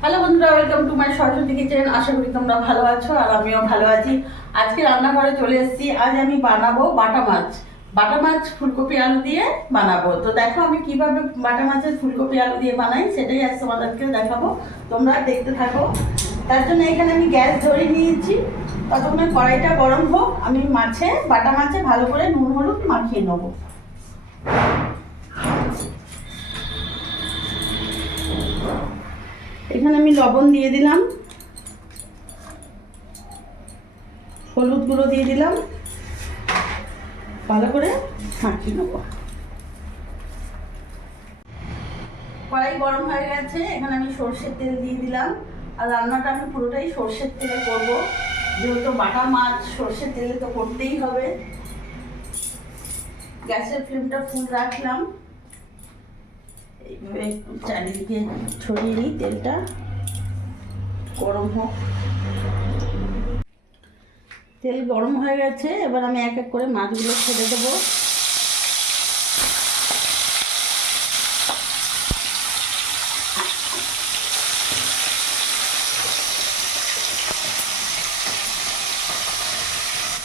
Hello বন্ধুরা, welcome to my Saraswati kitchen. আশা করি তোমরা ভালো আছো আর আমিও ভালো আছি। আজকে রান্নাঘরে চলে এসেছি। আজ আমি বানাবো বাটা মাছ। বাটা মাছ ফুলকপি আলু দিয়ে বানাবো। তো দেখো আমি কিভাবে বাটা মাছের ফুলকপি আলু দিয়ে বানাই, সেটাই আজ তোমাদেরকে দেখাবো। তোমরা দেখতে থাকো। তার জন্য এখানে আমি গ্যাস ধরিয়ে নিয়েছি। ততক্ষণে কড়াইটা গরম হোক, আমি বাটা মাছে ভালো করে নুন হলুদ মাখিয়ে নেবো। এখানে আমি লবণ দিয়ে দিলাম, হলুদ গুঁড়ো দিয়ে দিলাম, ভালো করে মাখিয়ে নেব। কড়াই গরম হয়ে গেছে, এখানে আমি সর্ষের তেল দিয়ে দিলাম। আর রান্নাটা আমি পুরোটাই সর্ষের তেলে করব, যেহেতু বাটা মাছ সর্ষের তেলে তো করতেই হবে। গ্যাসের ফ্লেমটা ফুল রাখলাম। এইভাবে চারিদিকে ছড়িয়ে নিই, তেলটা গরম হোক। তেল গরম হয়ে গেছে, এবার আমি এক এক করে মাছগুলো ছেড়ে দেবো।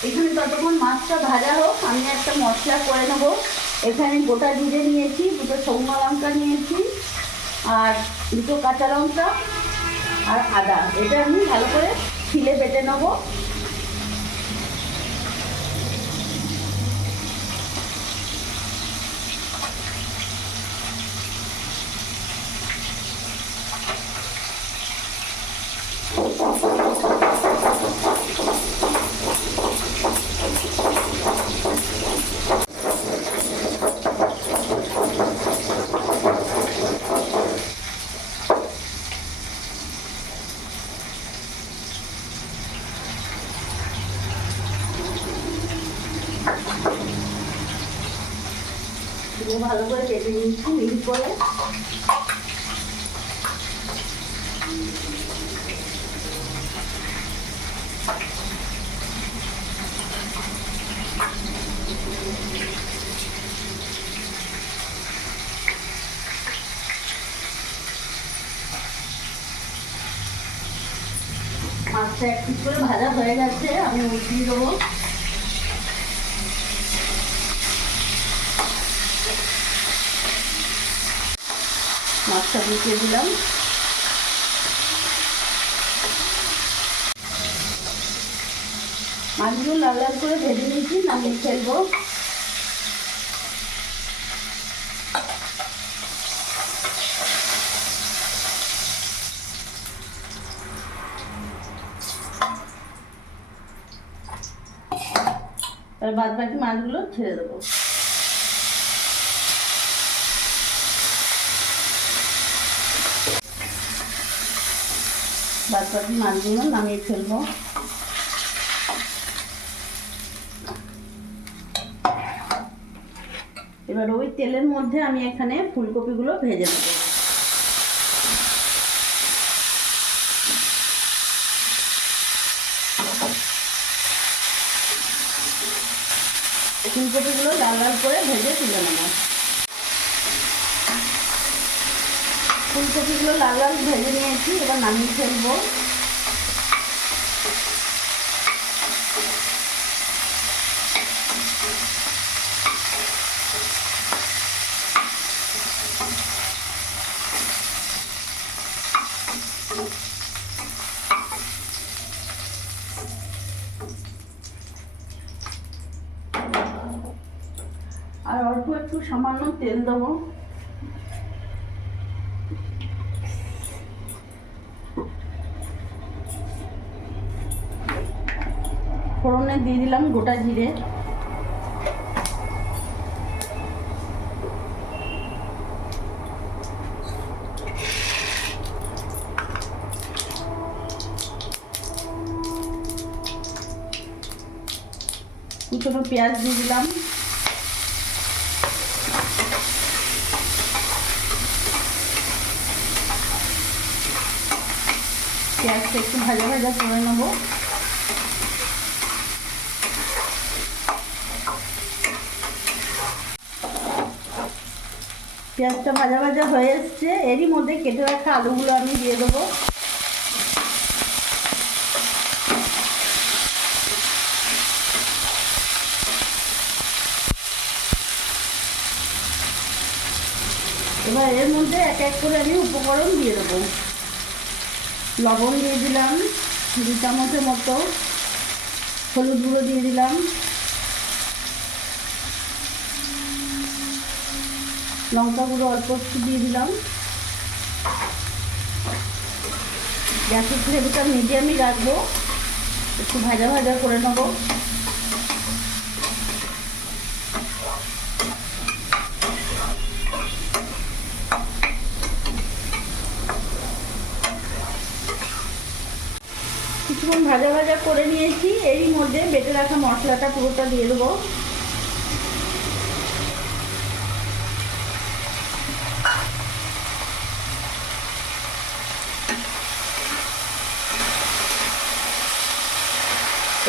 এখানে ততক্ষণ মাছটা ভাজা হোক, আমি একটা মশলা করে নেবো। এখানে গোটা জিরে নিয়েছি, দুটো শুকনো লঙ্কা নিয়েছি, আর দুটো কাঁচা লঙ্কা আর আদা। এটা আমি ভালো করে ছিলে বেটে নেবো। ভালো করে বেটে নিচ্ছি মিহি করে। মাছটা এক পিস করে ভাজা হয়ে গেছে, আমি উঠিয়ে দেবো। মাছটা উঠিয়ে দিলাম। মাছগুলো লাল লাল করে ভেজে নিয়েছি, নামিয়ে ফেলবো। আর বাদ বাকি মাছগুলো ছেড়ে দেবো। বাদ বাকি মাছগুলো নামিয়ে ফেলবো। এবার ওই তেলের মধ্যে আমি এখানে ফুলকপিগুলো ভেজে নেব। ফুলকপিগুলো লাল লাল করে ভেজে তুলে নেব। ফুলকপিগুলো লাল লাল ভেজে নিয়েছি, এবার নামিয়ে ফেলবো। আর অল্প একটু সামান্য তেল দেবো। ফোড়নে দিয়ে দিলাম গোটা জিরে, কুচনো পেঁয়াজ দিয়ে দিলাম, পেঁয়াজটা একটু ভাজা ভাজা করে নেবো। পেঁয়াজটা ভাজা ভাজা হয়ে এসছে, এরই মধ্যে কেটে রাখা আলুগুলো আমি দিয়ে দেবো। এবার এর মধ্যে এক এক করে আমি উপকরণ দিয়ে দেবো। লবণ দিয়ে দিলাম 2 চামচের মতো, হলুদ গুঁড়ো দিয়ে দিলাম, লঙ্কা গুঁড়ো অল্প একটু দিয়ে দিলাম। গ্যাসের ফ্লেমটা মিডিয়ামই রাখবো, একটু ভাজা ভাজা করে নেবো। কিছুক্ষণ ভাজা ভাজা করে নিয়েছি, এরই মধ্যে বেটে রাখা মশলাটা পুরোটা দিয়ে দেবো।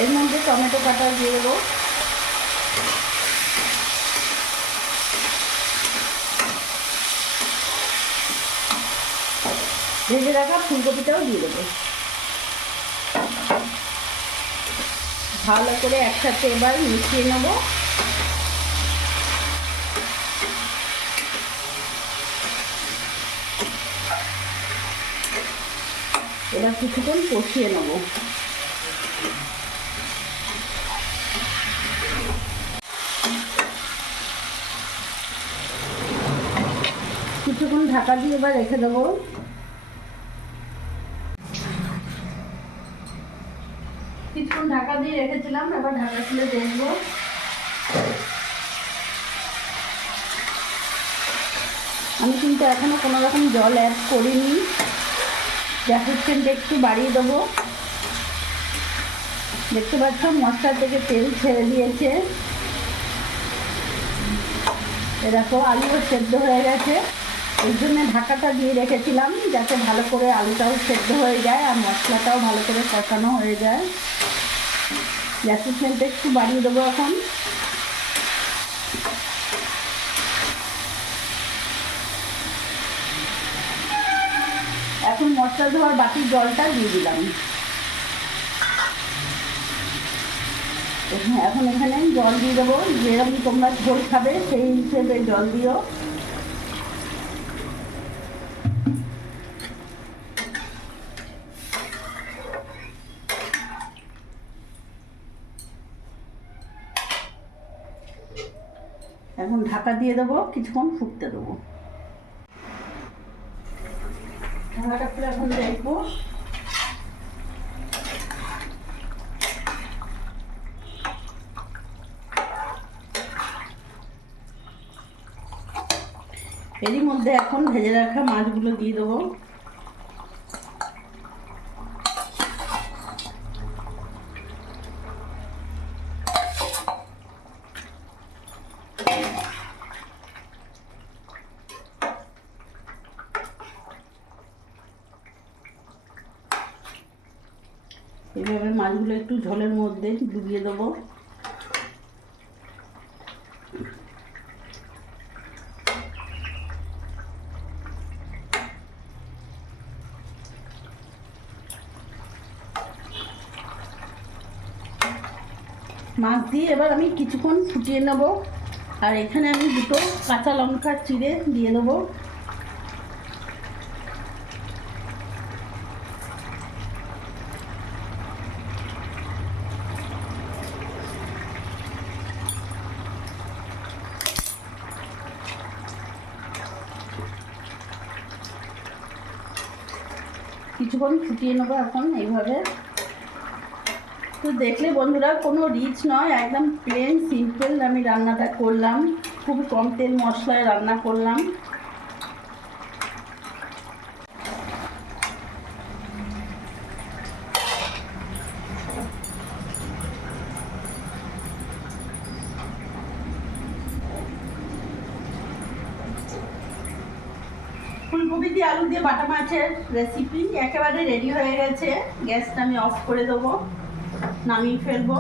এর মধ্যে টমেটো কাটা দিয়ে দেবো। ভেজে রাখা ফুলকপিটাও দিয়ে দেবো। ভালো করে একসাথে এবার মিশিয়ে নেব। এবার কিছুক্ষণ কষিয়ে নেব। কিছুক্ষণ ঢাকা দিয়ে এবার রেখে দেবো। কিছুক্ষণ ঢাকা দিয়ে রেখেছিলাম, এবার ঢাকা খুলে দেখবো। আমি কিন্তু এখনো কোনো রকম জল অ্যাড করিনি। গ্যাসের ফ্লেমটা একটু বাড়িয়ে দেবো। দেখতে পাচ্ছ মশলা থেকে তেল ছেড়ে দিয়েছে। দেখো আলুও সেদ্ধ হয়ে গেছে, এই জন্য ঢাকাটা দিয়ে রেখেছিলাম যাতে ভালো করে আলুটাও সেদ্ধ হয়ে যায় আর মশলাটাও ভালো করে কষানো হয়ে যায়। গ্যাসের ফ্লেমটা একটু বাড়িয়ে দেবো এখন। এখন মশলা ধোয়ার বাকি জলটা দিয়ে দিলাম। এখন এখানে জল দিয়ে দেবো, যেরকম তোমরা ঝোল খাবে সেই হিসেবে জল দিও। এখন ঢাকা দিয়ে দেবো, কিছুক্ষণ ফুটতে দেবো। ঢাকাটা খুলে এখন দেখবো। এরই মধ্যে এখন ভেজে রাখা মাছগুলো দিয়ে দেবো। এইভাবে মাছগুলো একটু ঝোলের মধ্যে ডুবিয়ে দেবো। মাছ দিয়ে এবার আমি কিছুক্ষণ ফুটিয়ে নেব। আর এখানে আমি 2টো কাঁচা লঙ্কা চিড়ে দিয়ে দেবো। কিছুক্ষণ ফুটিয়ে নেবো এখন এইভাবে। তো দেখলে বন্ধুরা কোনো রিচ নয়, একদম প্লেন সিম্পল আমি রান্নাটা করলাম। খুব কম তেল মশলায় রান্না করলাম। ফুলকপি দিয়ে আলু দিয়ে বাটা মাছের রেসিপি একেবারে রেডি হয়ে গেছে। গ্যাসটা আমি অফ করে দেবো, নামিয়ে ফেলবো।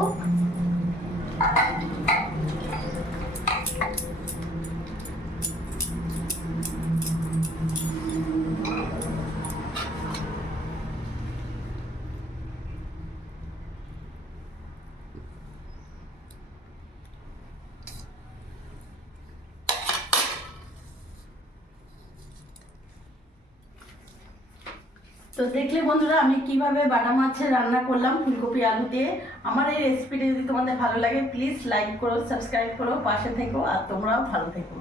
তো দেখলে বন্ধুরা আমি কিভাবে বাটা মাছের রান্না করলাম ফুলকপি আলু দিয়ে। আমার এই রেসিপিটা যদি তোমাদের ভালো লাগে প্লিজ লাইক করো, সাবস্ক্রাইব করো, পাশে থেকো, আর তোমরাও ভালো থেকো।